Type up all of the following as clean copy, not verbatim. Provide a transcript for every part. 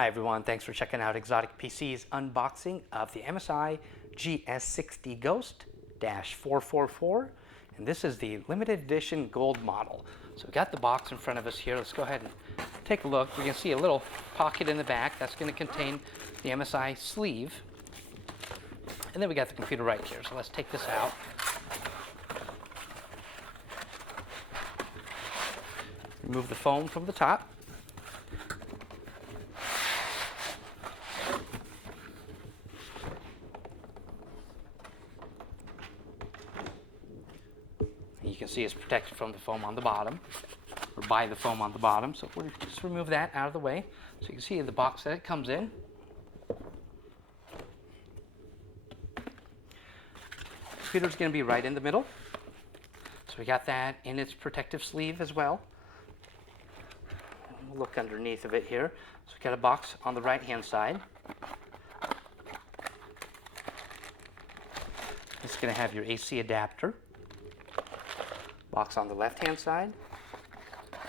Hi everyone, thanks for checking out XOTIC PC's unboxing of the MSI GS60 Ghost-444, and this is the limited edition gold model. So we've got the box in front of us here. Let's go ahead and take a look. We can see a little pocket in the back that's going to contain the MSI sleeve, and then we got the computer right here. So let's take this out. Remove the foam from the top. You can see it's protected from the foam on the bottom, or by the foam on the bottom. So we'll just remove that out of the way. So you can see the box that it comes in. The computer's going to be right in the middle. So we got that in its protective sleeve as well. We'll look underneath of it here. So we got a box on the right-hand side. It's going to have your AC adapter. Box on the left-hand side. You're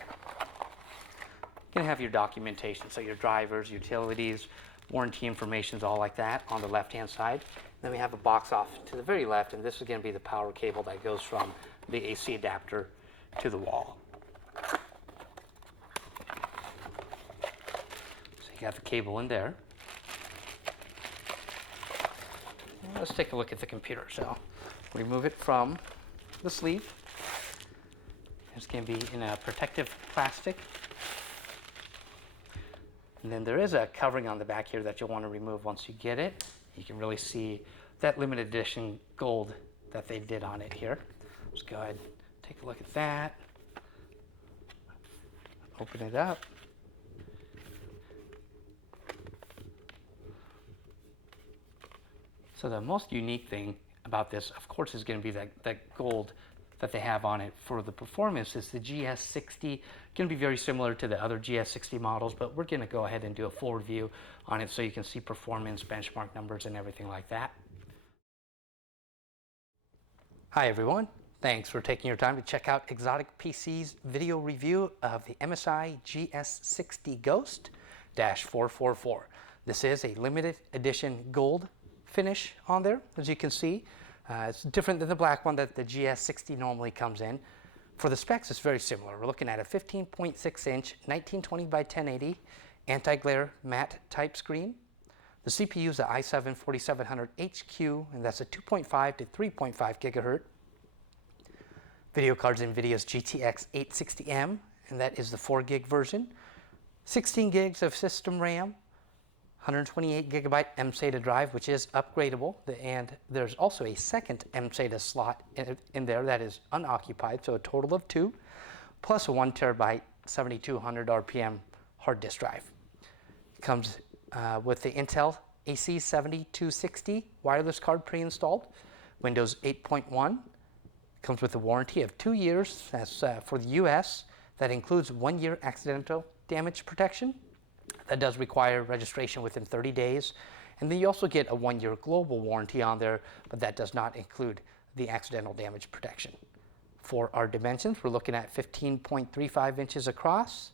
going to have your documentation, so your drivers, utilities, warranty information, all like that on the left-hand side. Then we have a box off to the very left, and this is going to be the power cable that goes from the AC adapter to the wall. So you got the cable in there. And let's take a look at the computer. So remove it from the sleeve. It's going to be in a protective plastic. And then there is a covering on the back here that you'll want to remove once you get it. You can really see that limited edition gold that they did on it here. Let's go ahead and take a look at that. Open it up. So the most unique thing about this, of course, is going to be that gold that they have on it for the performance. Is the GS60 going to be very similar to the other GS60 models, but we're going to go ahead and do a forward view on it so you can see performance, benchmark numbers, and everything like that. Hi everyone, thanks for taking your time to check out XOTIC PC's video review of the MSI GS60 Ghost-444. This is a limited edition gold finish on there, as you can see. It's different than the black one that the GS60 normally comes in. For the specs, it's very similar. We're looking at a 15.6-inch 1920 by 1080 anti-glare matte type screen. The CPU is the i7-4700HQ, and that's a 2.5 to 3.5 gigahertz. Video card's NVIDIA's GTX 860M, and that is the 4 gig version. 16 gigs of system RAM. 128 gigabyte mSATA drive, which is upgradable, and there's also a second mSATA slot in there that is unoccupied, so a total of 2, plus a 1 terabyte 7200 RPM hard disk drive. It comes with the Intel AC7260 wireless card pre-installed, Windows 8.1, comes with a warranty of 2 years. That's for the US. That includes 1 year accidental damage protection. That does require registration within 30 days. And then you also get a 1 year global warranty on there, but that does not include the accidental damage protection. For our dimensions, we're looking at 15.35 inches across,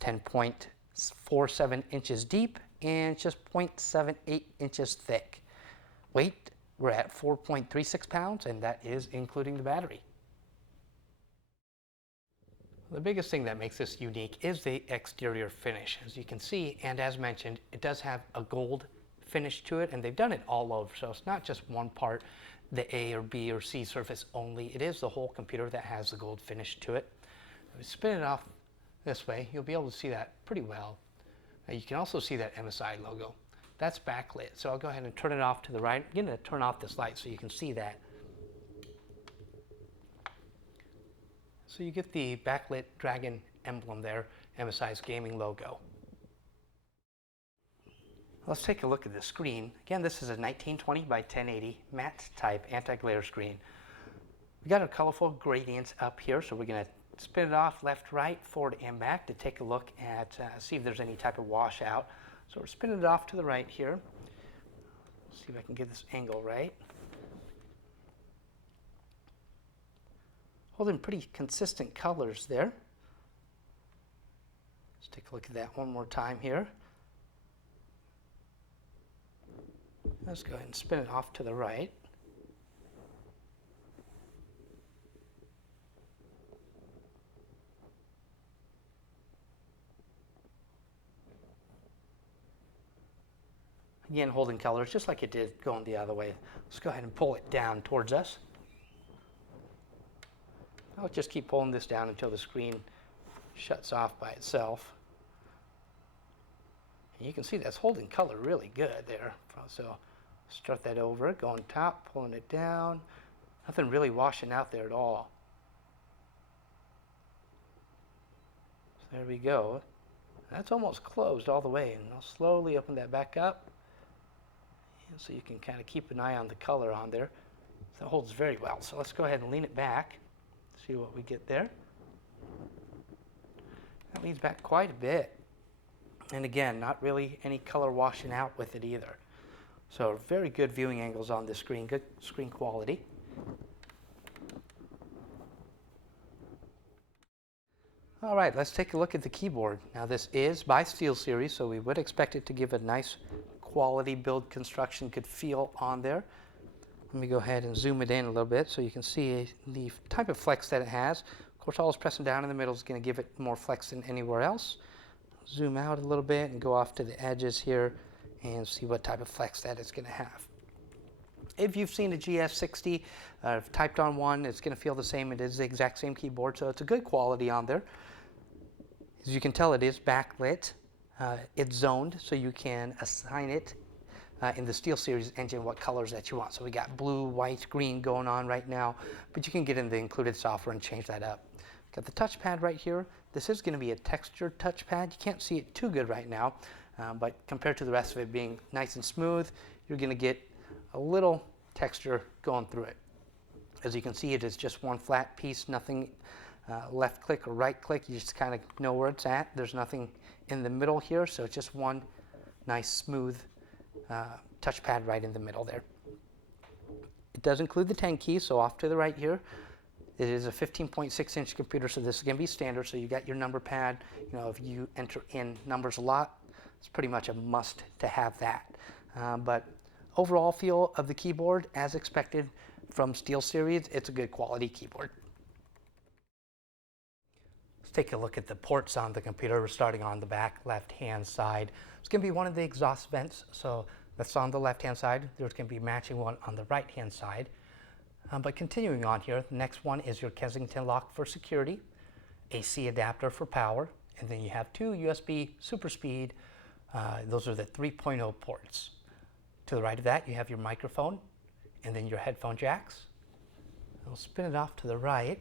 10.47 inches deep, and just 0.78 inches thick. Weight, we're at 4.36 pounds, and that is including the battery. The biggest thing that makes this unique is the exterior finish. As you can see, and as mentioned, it does have a gold finish to it, and they've done it all over. So it's not just one part, the A or B or C surface only. It is the whole computer that has the gold finish to it. If we spin it off this way, you'll be able to see that pretty well. Now you can also see that MSI logo. That's backlit. So I'll go ahead and turn it off to the right. I'm going to turn off this light so you can see that. So you get the backlit dragon emblem there, MSI's gaming logo. Let's take a look at the screen. Again, this is a 1920 by 1080 matte type anti-glare screen. We got our colorful gradients up here, so we're going to spin it off left, right, forward, and back to take a look at, see if there's any type of washout. So we're spinning it off to the right here. Let's see if I can get this angle right. Holding pretty consistent colors there. Let's take a look at that one more time here. Let's go ahead and spin it off to the right. Again, holding colors just like it did going the other way. Let's go ahead and pull it down towards us. I'll just keep pulling this down until the screen shuts off by itself. And you can see that's holding color really good there. So start that over, going top, pulling it down. Nothing really washing out there at all. So there we go. That's almost closed all the way, and I'll slowly open that back up. And so you can kind of keep an eye on the color on there. So it holds very well. So let's go ahead and lean it back, see what we get there. That leans back quite a bit. And again, not really any color washing out with it either. So very good viewing angles on this screen, good screen quality. All right, let's take a look at the keyboard. Now this is by SteelSeries, so we would expect it to give a nice quality build construction, good feel on there. Let me go ahead and zoom it in a little bit so you can see the type of flex that it has. Of course, always pressing down in the middle is going to give it more flex than anywhere else. Zoom out a little bit and go off to the edges here and see what type of flex that it's going to have. If you've seen a GS60, typed on one, it's going to feel the same. It is the exact same keyboard, so it's a good quality on there. As you can tell, it is backlit. It's zoned, so you can assign it in the SteelSeries engine what colors that you want. So we got blue, white, green going on right now, but you can get in the included software and change that up. Got the touchpad right here. This is going to be a textured touchpad. You can't see it too good right now, but compared to the rest of it being nice and smooth, you're going to get a little texture going through it. As you can see, it is just one flat piece, nothing left click or right click. You just kind of know where it's at. There's nothing in the middle here, so it's just one nice smooth touchpad right in the middle there. It does include the 10 key, so off to the right here, it is a 15.6-inch computer, so this is going to be standard. So you got your number pad. You know, if you enter in numbers a lot, it's pretty much a must to have that. But overall feel of the keyboard, as expected from SteelSeries, it's a good quality keyboard. Let's take a look at the ports on the computer. We're starting on the back left-hand side. It's going to be one of the exhaust vents, so that's on the left-hand side. There's going to be matching one on the right-hand side. But continuing on here, the next one is your Kensington lock for security, AC adapter for power, and then you have two USB super speed. Those are the 3.0 ports. To the right of that, you have your microphone and then your headphone jacks. I'll spin it off to the right.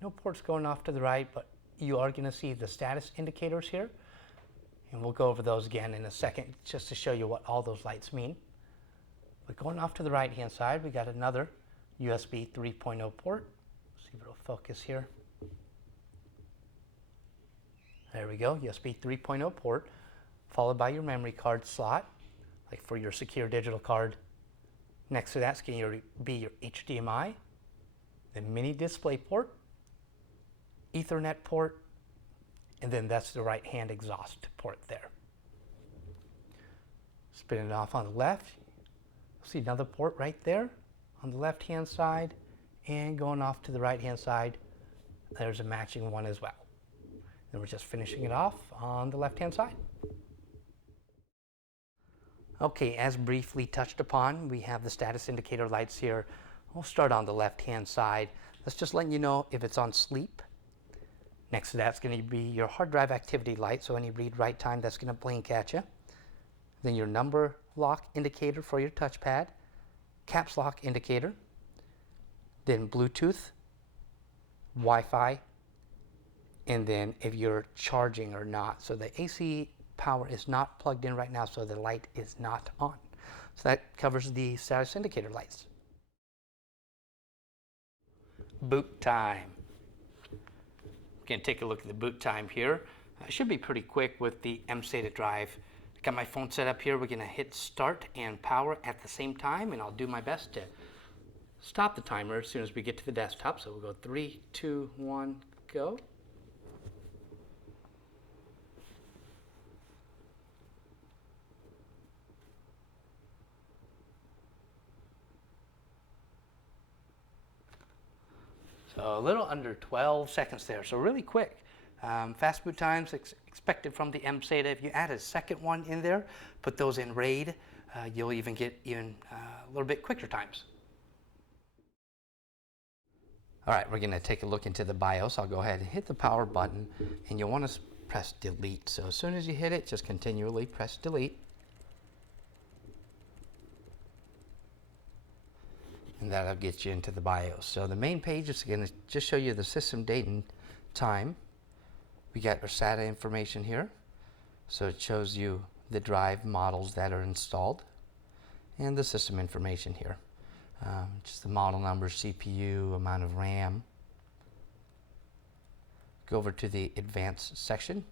No ports going off to the right, but you are going to see the status indicators here. And we'll go over those again in a second just to show you what all those lights mean. But going off to the right-hand side, we got another USB 3.0 port. See if it'll focus here. There we go, USB 3.0 port, followed by your memory card slot, like for your secure digital card. Next to that's going to be your HDMI, the mini display port, Ethernet port, and then that's the right-hand exhaust port there. Spin it off on the left. See another port right there on the left-hand side, and going off to the right-hand side, there's a matching one as well. Then we're just finishing it off on the left-hand side. Okay, as briefly touched upon, we have the status indicator lights here. We'll start on the left-hand side. That's just letting you know if it's on sleep. Next to that's going to be your hard drive activity light, so any read-write time that's going to blink at you. Then your number lock indicator for your touchpad, caps lock indicator, then Bluetooth, Wi-Fi, and then if you're charging or not. So the AC power is not plugged in right now, so the light is not on. So that covers the status indicator lights. Boot time. We're going to take a look at the boot time here. It should be pretty quick with the mSATA drive. Got my phone set up here. We're going to hit start and power at the same time, and I'll do my best to stop the timer as soon as we get to the desktop. So we'll go 3, 2, 1, go. So a little under 12 seconds there, so really quick. Fast boot times expected from the mSATA. If you add a second one in there, put those in RAID, you'll even get a little bit quicker times. All right, we're going to take a look into the BIOS. I'll go ahead and hit the power button, and you'll want to press delete. So as soon as you hit it, just continually press delete. And that'll get you into the BIOS. So the main page is going to just show you the system date and time. We got our SATA information here. So it shows you the drive models that are installed and the system information here. Just the model number, CPU, amount of RAM. Go over to the advanced section.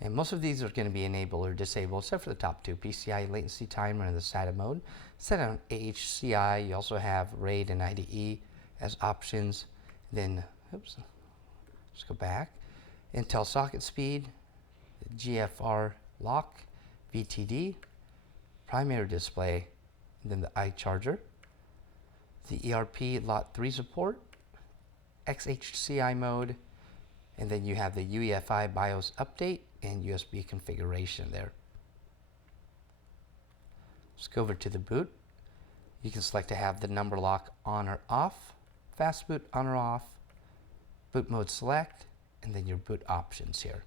And most of these are going to be enabled or disabled, except for the top two, PCI latency timer and the SATA mode. Set on AHCI, you also have RAID and IDE as options. Then, oops, let's go back. Intel socket speed, GFR lock, VTD, primary display, and then the iCharger. The ERP Lot 3 support, XHCI mode, and then you have the UEFI BIOS update and USB configuration there. Let's go over to the boot. You can select to have the number lock on or off, fast boot on or off, boot mode select, and then your boot options here.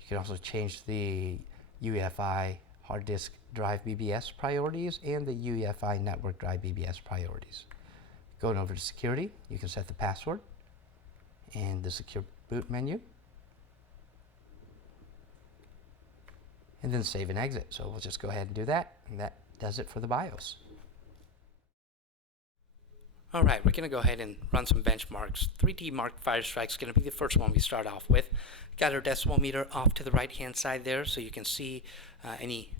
You can also change the UEFI hard disk drive BBS priorities and the UEFI network drive BBS priorities. Going over to security, you can set the password and the secure boot menu. And then save and exit. So we'll just go ahead and do that, and that does it for the BIOS. All right, we're going to go ahead and run some benchmarks. 3D Mark Firestrike is going to be the first one we start off with. Got our decimal meter off to the right-hand side there, so you can see any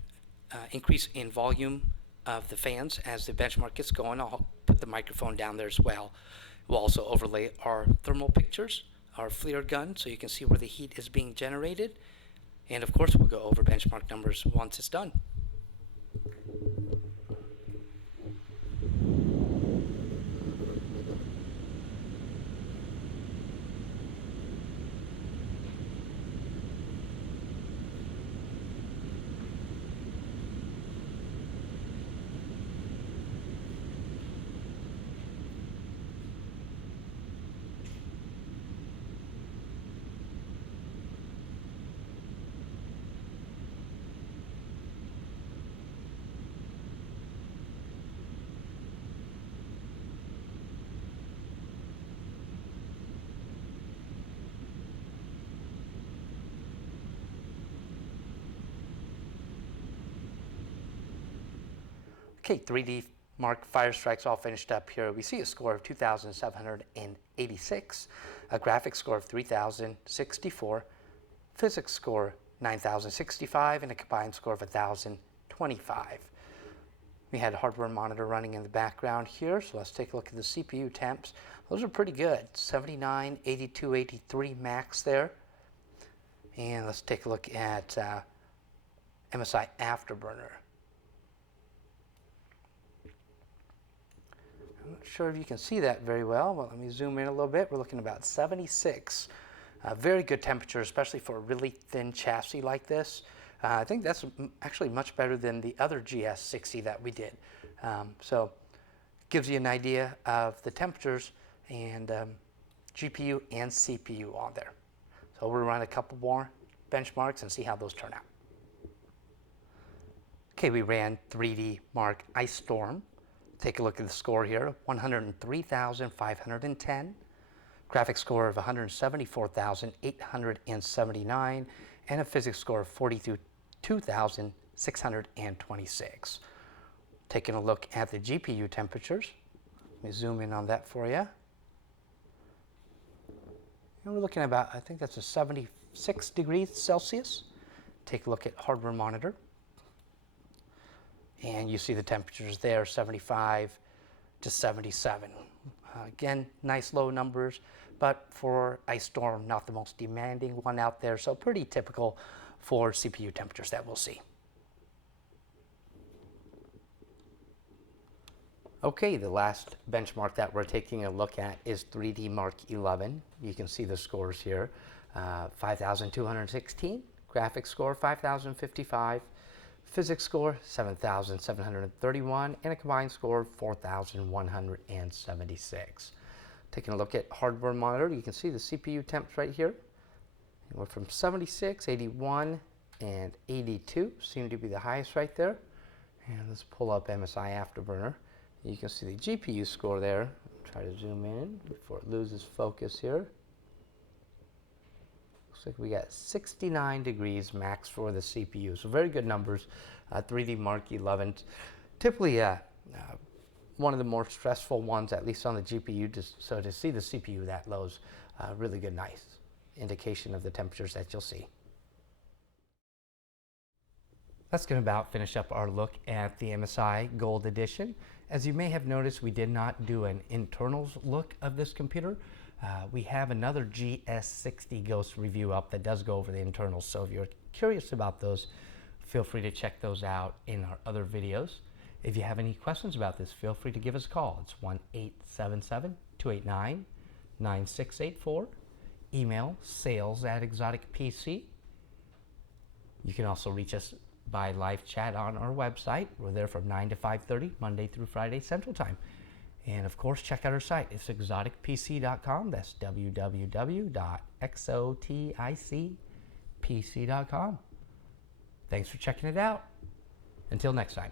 increase in volume of the fans as the benchmark gets going. I'll put the microphone down there as well. We'll also overlay our thermal pictures, our FLIR gun, so you can see where the heat is being generated. And of course, we'll go over benchmark numbers once it's done. Okay, 3D Mark Firestrike's all finished up here. We see a score of 2,786, a graphics score of 3,064, physics score 9,065, and a combined score of 1,025. We had a hardware monitor running in the background here, so let's take a look at the CPU temps. Those are pretty good, 79, 82, 83 max there. And let's take a look at MSI Afterburner. I'm not sure if you can see that very well, but let me zoom in a little bit. We're looking at about 76. Very good temperature, especially for a really thin chassis like this. I think that's actually much better than the other GS60 that we did. So gives you an idea of the temperatures and GPU and CPU on there. So we'll run a couple more benchmarks and see how those turn out. Okay, we ran 3D Mark Ice Storm. Take a look at the score here, 103,510, graphics score of 174,879, and a physics score of 42,626. Taking a look at the GPU temperatures, let me zoom in on that for you. And we're looking at about, I think that's a 76 degrees Celsius. Take a look at hardware monitor. And you see the temperatures there, 75 to 77. Again, nice low numbers, but for Ice Storm, not the most demanding one out there, so pretty typical for CPU temperatures that we'll see. Okay, the last benchmark that we're taking a look at is 3D Mark 11. You can see the scores here. 5,216, graphics score 5,055, physics score 7,731, and a combined score of 4,176. Taking a look at hardware monitor, you can see the CPU temps right here. We're from 76, 81, and 82 seem to be the highest right there. And let's pull up MSI Afterburner. You can see the GPU score there. Try to zoom in before it loses focus here. Looks like we got 69 degrees max for the CPU. So very good numbers. 3D Mark 11. Typically one of the more stressful ones, at least on the GPU. So to see the CPU that low is really good, nice indication of the temperatures that you'll see. That's going to about finish up our look at the MSI Gold Edition. As you may have noticed, we did not do an internals look of this computer. We have another GS60 Ghost review up that does go over the internals. So if you're curious about those, feel free to check those out in our other videos. If you have any questions about this, feel free to give us a call. It's 1-877-289-9684. Email sales@XOTIC.PC. You can also reach us by live chat on our website. We're there from 9 to 5:30, Monday through Friday Central Time. And of course, check out our site. It's exoticpc.com. That's www.xoticpc.com. Thanks for checking it out. Until next time.